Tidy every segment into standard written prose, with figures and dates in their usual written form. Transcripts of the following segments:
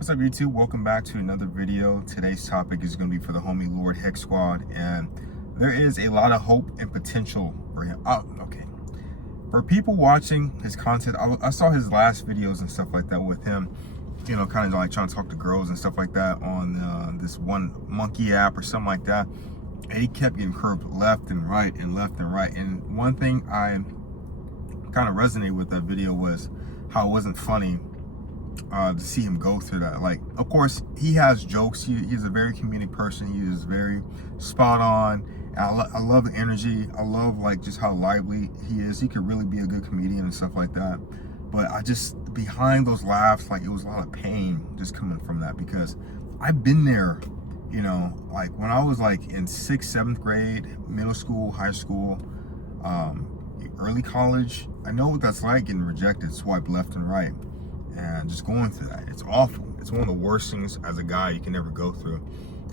What's up, YouTube? Welcome back to another video. Today's topic is going to be for the homie Lord Hex Squad, and there is a lot of hope and potential for him. Okay. For people watching his content, I saw his last videos and stuff like that with him, you know, kind of like trying to talk to girls and stuff like that on this one monkey app or something like that. And he kept getting curved left and right and left and right. And one thing I kind of resonated with that video was how it wasn't funny to see him go through that. Like, of course, he has jokes. He's a very comedic person. He is very spot on. And I love the energy. I love like just how lively he is. He could really be a good comedian and stuff like that. But I just, behind those laughs, like it was a lot of pain just coming from that, because I've been there, you know, like when I was like in 6th, 7th grade, middle school, high school, early college. I know what that's like, getting rejected, swiped left and right, and just going through that. It's awful. It's one of the worst things as a guy you can ever go through.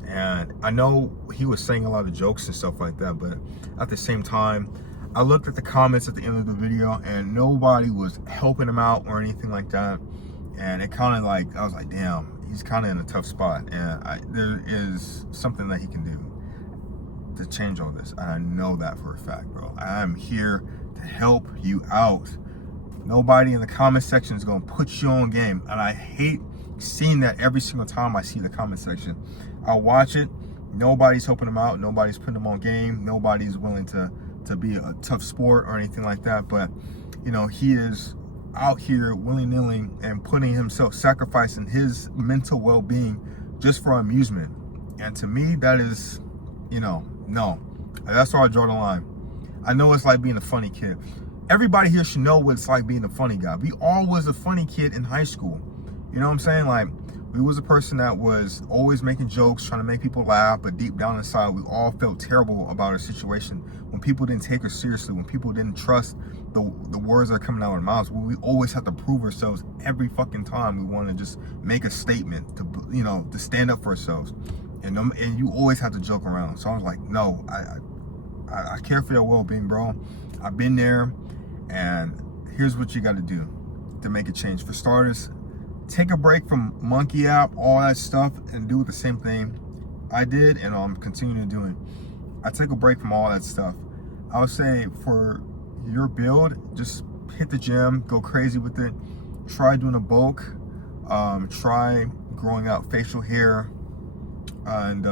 And I know he was saying a lot of jokes and stuff like that, but at the same time, I looked at the comments at the end of the video and nobody was helping him out or anything like that. And it kind of like, I was like, damn, he's kind of in a tough spot. And there is something that he can do to change all this. And I know that for a fact, bro. I'm here to help you out. Nobody in the comment section is going to put you on game. And I hate seeing that every single time I see the comment section. I watch it. Nobody's helping him out. Nobody's putting him on game. Nobody's willing to be a tough sport or anything like that. But, you know, he is out here willy-nilly and putting himself, sacrificing his mental well-being just for amusement. And to me, that is, you know, no. That's where I draw the line. I know it's like being a funny kid. Everybody here should know what it's like being a funny guy. We all was a funny kid in high school. You know what I'm saying? Like, we was a person that was always making jokes, trying to make people laugh, but deep down inside, we all felt terrible about our situation. When people didn't take us seriously, when people didn't trust the words that are coming out of our mouths, we always have to prove ourselves every fucking time we want to just make a statement, to, you know, to stand up for ourselves. And you always have to joke around. So I was like, no, I care for your well-being, bro. I've been there, and here's what you got to do to make a change. For starters, take a break from monkey app, all that stuff, and do the same thing I did, and I'm continuing to do it. I take a break from all that stuff. I would say for your build, just hit the gym, go crazy with it. Try doing a bulk. Try growing out facial hair, and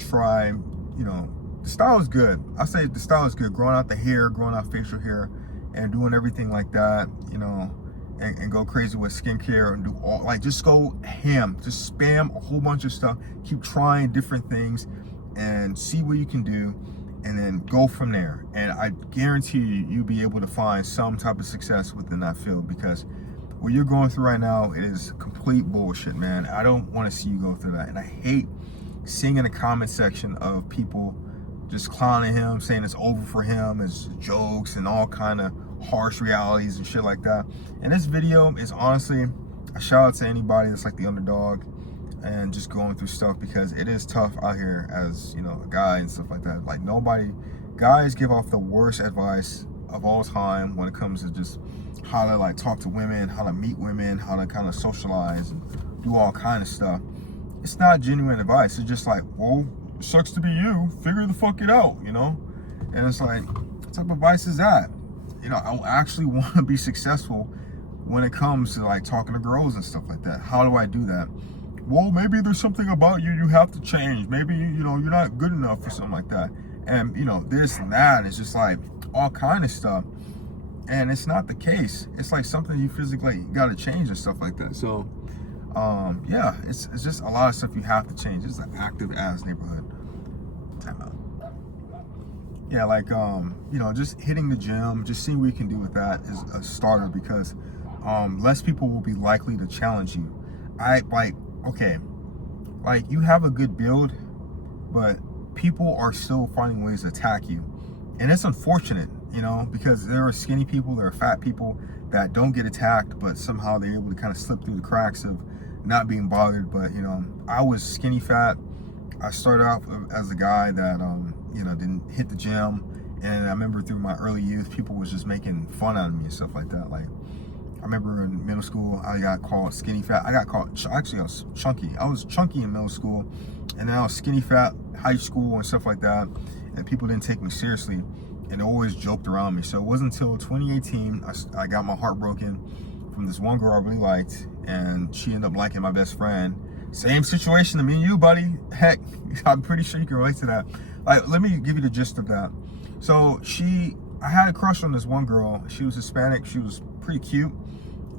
try, you know, the style is good. I say the style is good. Growing out the hair, growing out facial hair, and doing everything like that, you know. And go crazy with skincare and do all, like, just go ham, just spam a whole bunch of stuff, keep trying different things and see what you can do, and then go from there. And I guarantee you'll be able to find some type of success within that field, because what you're going through right now, it is complete bullshit, man. I don't want to see you go through that. And I hate seeing in the comment section of people just clowning him, saying it's over for him, it's jokes and all kind of harsh realities and shit like that. And this video is honestly a shout out to anybody that's like the underdog and just going through stuff, because it is tough out here as, you know, a guy and stuff like that. Like, guys give off the worst advice of all time when it comes to just how to like talk to women, how to meet women, how to kind of socialize and do all kind of stuff. It's not genuine advice. It's just like, well, it sucks to be you, figure the fuck it out, you know? And it's like, what type of advice is that? You know, I actually want to be successful when it comes to like talking to girls and stuff like that. How do I do that? Well, maybe there's something about you have to change. Maybe, you know, you're not good enough or something like that. And, you know, this and that. It's just like all kind of stuff. And it's not the case. It's like something you physically got to change and stuff like that. So, yeah, it's just a lot of stuff you have to change. It's an active ass neighborhood. Time out. Yeah, like, you know, just hitting the gym, just seeing what you can do with that is a starter, because less people will be likely to challenge you. Okay, like, you have a good build, but people are still finding ways to attack you. And it's unfortunate, you know, because there are skinny people, there are fat people that don't get attacked, but somehow they're able to kind of slip through the cracks of not being bothered. But, you know, I was skinny fat. I started off as a guy that, you know, didn't hit the gym. And I remember through my early youth, people was just making fun out of me and stuff like that. Like, I remember in middle school, I got called skinny fat. Actually, I was chunky. I was chunky in middle school, and then I was skinny fat high school and stuff like that. And people didn't take me seriously, and they always joked around me. So it wasn't until 2018 I got my heart broken from this one girl I really liked, and she ended up liking my best friend. Same situation to me and you, buddy. Heck, I'm pretty sure you can relate to that. Like, let me give you the gist of that. So I had a crush on this one girl. She was Hispanic. She was pretty cute.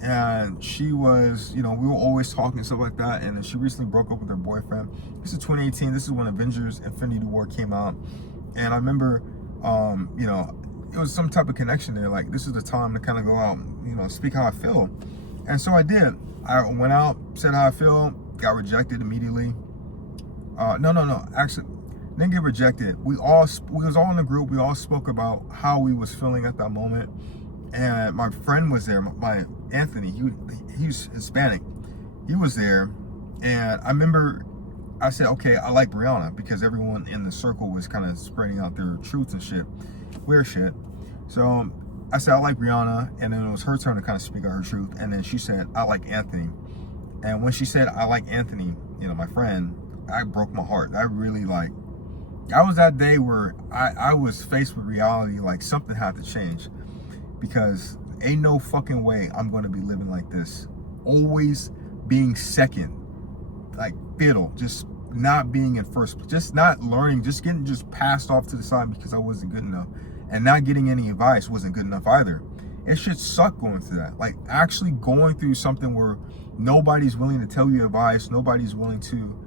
And she was, we were always talking and stuff like that. And then she recently broke up with her boyfriend. This is 2018. This is when Avengers Infinity War came out. And I remember, it was some type of connection there. Like, this is the time to kind of go out, speak how I feel. And so I did. I went out, said how I feel, got rejected immediately. No. Actually, didn't get rejected. We was all in the group. We all spoke about how we was feeling at that moment. And my friend was there, my Anthony. He's Hispanic. He was there, and I remember I said, okay, I like Brianna, because everyone in the circle was kind of spreading out their truths and shit, weird shit. So I said, I like Brianna, and then it was her turn to kind of speak out her truth. And then she said, I like Anthony. And when she said, I like Anthony, my friend, I broke my heart. I really that was that day where I was faced with reality, like something had to change, because ain't no fucking way I'm going to be living like this. Always being second, like fiddle, just not being in first, just not learning, just getting passed off to the side because I wasn't good enough, and not getting any advice wasn't good enough either. It should suck going through that. Like, actually going through something where nobody's willing to tell you advice, nobody's willing to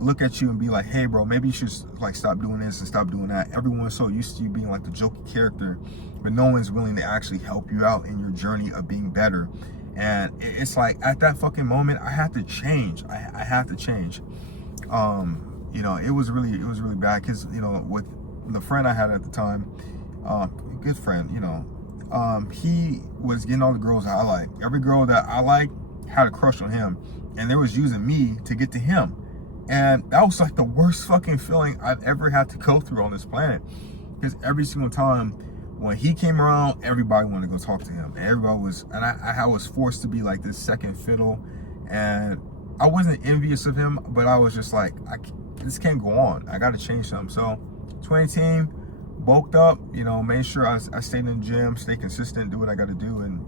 look at you and be like, hey bro, maybe you should stop doing this and stop doing that. Everyone's so used to you being like the jokey character, but no one's willing to actually help you out in your journey of being better. And it's like, at that fucking moment, I had to change. I had to change. It was really bad, because with the friend I had at the time, good friend, he was getting all the girls that I like. Every girl that I like had a crush on him, and they was using me to get to him. And that was like the worst fucking feeling I've ever had to go through on this planet, because every single time when he came around, everybody wanted to go talk to him. And everybody was, and I was forced to be like this second fiddle. And I wasn't envious of him, but I was just like, this can't go on. I got to change something. So 2018, bulked up, made sure I stayed in the gym, stay consistent, do what I got to do. And,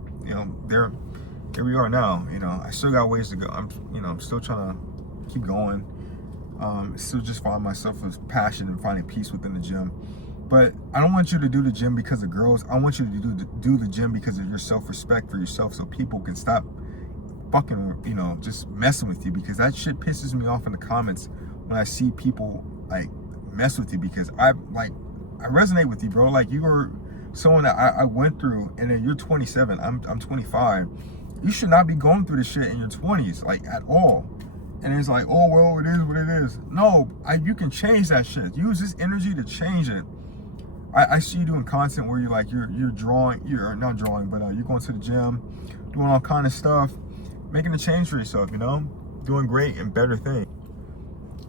here we are now. I still got ways to go. I'm still trying to keep going. Still just find myself with passion and finding peace within the gym. But I don't want you to do the gym because of girls. I want you to do the gym because of your self-respect for yourself, so people can stop fucking, just messing with you, because that shit pisses me off in the comments when I see people like mess with you, because I resonate with you, bro. Like, you were someone that I went through, and then you're 27, I'm 25. You should not be going through this shit in your 20s, like, at all. And it's like, oh, well, it is what it is. No, you can change that shit. Use this energy to change it. I see you doing content where you're like, you're not drawing, but you're going to the gym, doing all kind of stuff, making a change for yourself, doing great and better things.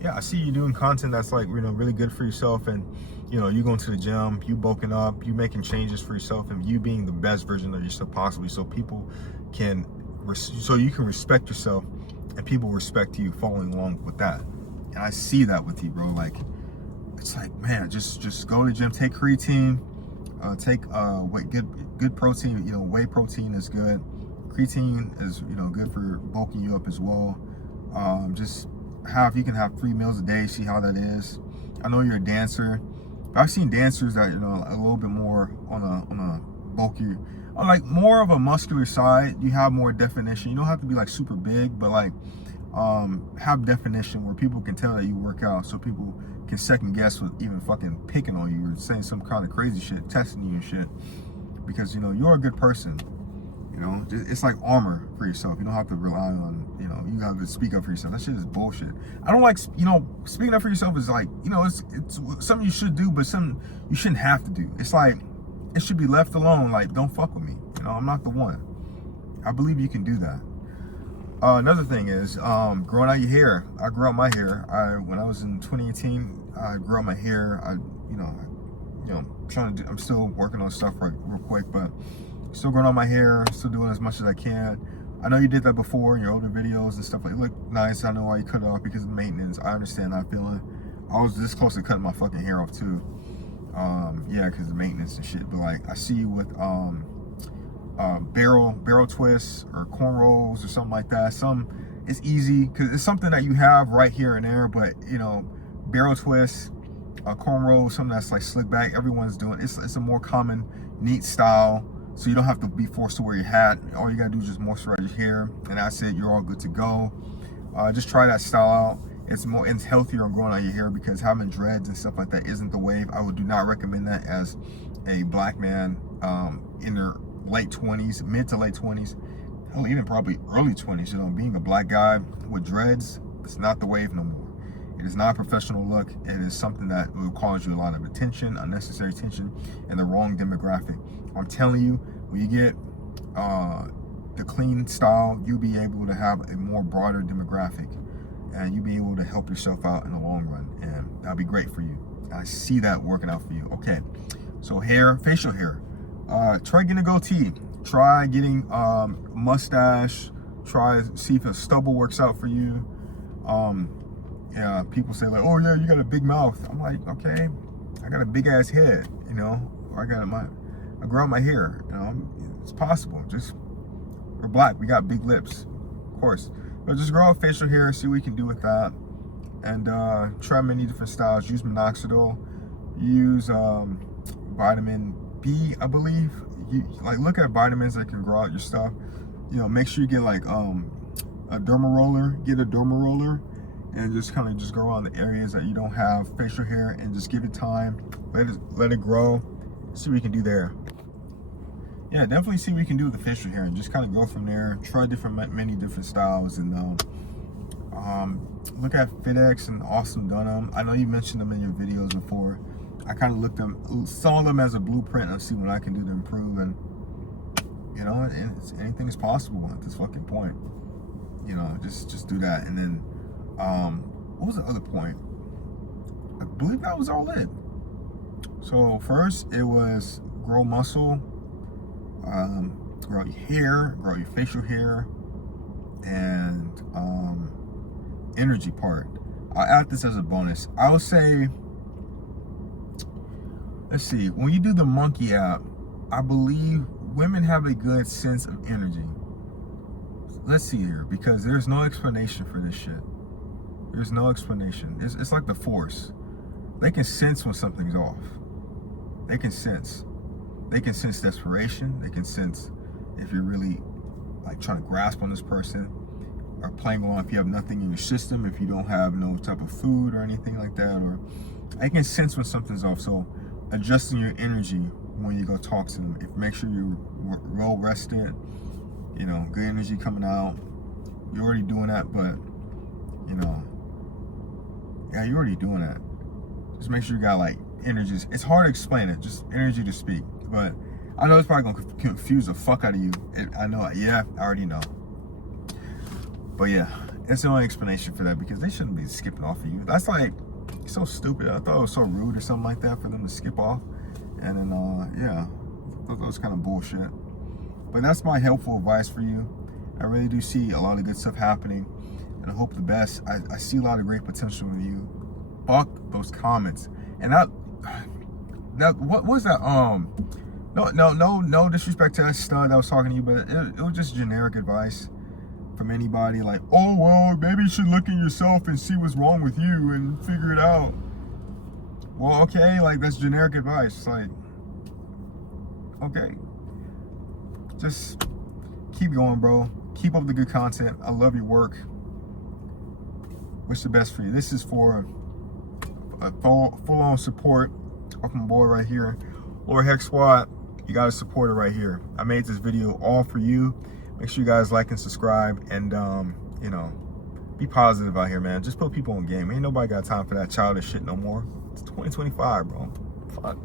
Yeah, I see you doing content that's like, really good for yourself, and you going to the gym, you bulking up, you making changes for yourself, and you being the best version of yourself possibly, so people can, so you can respect yourself, and people respect you following along with that. And I see that with you, bro. Like, it's like, man, just go to the gym, take creatine, take good protein. Whey protein is good. Creatine is good for bulking you up as well. You can have 3 meals a day. See how that is. I know you're a dancer, but I've seen dancers that a little bit more on a bulkier, or like more of a muscular side. You have more definition. You don't have to be like super big, but like have definition where people can tell that you work out, so people can second guess with even fucking picking on you or saying some kind of crazy shit, testing you and shit, because you're a good person. It's like armor for yourself. You don't have to rely on, you have to speak up for yourself. That shit is bullshit. I don't like, speaking up for yourself is like, it's something you should do, but something you shouldn't have to do. It's like, it should be left alone. Like, don't fuck with me. I'm not the one. I believe you can do that. Another thing is growing out your hair. I grew out my hair. When I was in 2018, I grew out my hair. I'm still working on stuff real quick, but Still growing on my hair, still doing as much as I can. I know you did that before in your older videos and stuff. Like, it looked nice. I know why you cut it off, because of maintenance. I understand that feeling. I was this close to cutting my fucking hair off too. Yeah, because of maintenance and shit. But like, I see you with barrel twists or cornrows or something like that. It's easy because it's something that you have right here and there. But you know, barrel twists, cornrows, something that's like slick back. Everyone's doing. It's a more common, neat style. So you don't have to be forced to wear your hat. All you gotta do is just moisturize your hair, and that's it. You're all good to go. Just try that style out. It's healthier on growing out your hair, because having dreads and stuff like that isn't the wave. I would do not recommend that as a black man in their late 20s, mid to late 20s, hell, even probably early 20s. You know, being a black guy with dreads, it's not the wave no more. It is not a professional look. It is something that will cause you a lot of attention, unnecessary attention, and the wrong demographic. I'm telling you, when you get the clean style, you'll be able to have a more broader demographic, and you'll be able to help yourself out in the long run, and that'll be great for you. I see that working out for you. Okay, so hair, facial hair. Try getting a goatee. Try getting mustache. Try see if a stubble works out for you. Yeah, people say like, oh yeah, you got a big mouth. I'm like, okay, I got a big ass head, you know, or I grow out my hair, you know, it's possible. Just, we're black, we got big lips, of course. But just grow out facial hair, see what we can do with that, and try many different styles. Use minoxidil, use vitamin B, I believe. Like, look at vitamins that can grow out your stuff. You know, make sure you get like a derma roller. Get a derma roller, and just kind of just go around the areas that you don't have facial hair, and just give it time. Let it grow. See what we can do there. Yeah, definitely see what we can do with the facial hair, and just kind of go from there. Try many different styles, and look at FitX and Awesome Dunham. I know you mentioned them in your videos before. I kind of saw them as a blueprint and see what I can do to improve, and you know, anything is possible at this fucking point. You know, just do that. And then, what was the other point? I believe that was all it. So first, it was grow muscle, grow your hair, grow your facial hair, and energy part. I'll add this as a bonus. I would say, let's see, when you do the monkey app, I believe women have a good sense of energy. Let's see here, because there's no explanation for this shit. There's no explanation. It's like the force. They can sense when something's off. They can sense. They can sense desperation. They can sense if you're really like trying to grasp on this person, or playing along if you have nothing in your system, if you don't have no type of food or anything like that, or I can sense when something's off. So adjusting your energy when you go talk to them. Make sure you're well rested, you know, good energy coming out. You're already doing that, but you know, yeah, you're already doing that. Just make sure you got like energy. It's hard to explain it, just energy to speak. But I know it's probably gonna confuse the fuck out of you. I know, yeah, I already know. But yeah, it's the only explanation for that, because they shouldn't be skipping off of you. That's like so stupid. I thought it was so rude or something like that for them to skip off. And then yeah, I thought that was kind of bullshit. But that's my helpful advice for you. I really do see a lot of good stuff happening, and I hope the best. I see a lot of great potential in you. Fuck those comments. And that what was that? No disrespect to that stud that was talking to you, but it was just generic advice from anybody. Like, oh well, maybe you should look at yourself and see what's wrong with you and figure it out. Well, okay, like that's generic advice. Like, okay, just keep going, bro. Keep up the good content. I love your work. Wish the best for you. This is for a full-on support of my boy right here, Lord Hex Squad. You gotta support it right here. I made this video all for you. Make sure you guys like and subscribe, and you know, be positive out here, man. Just put people on game. Ain't nobody got time for that childish shit no more. It's 2025, bro. Fuck.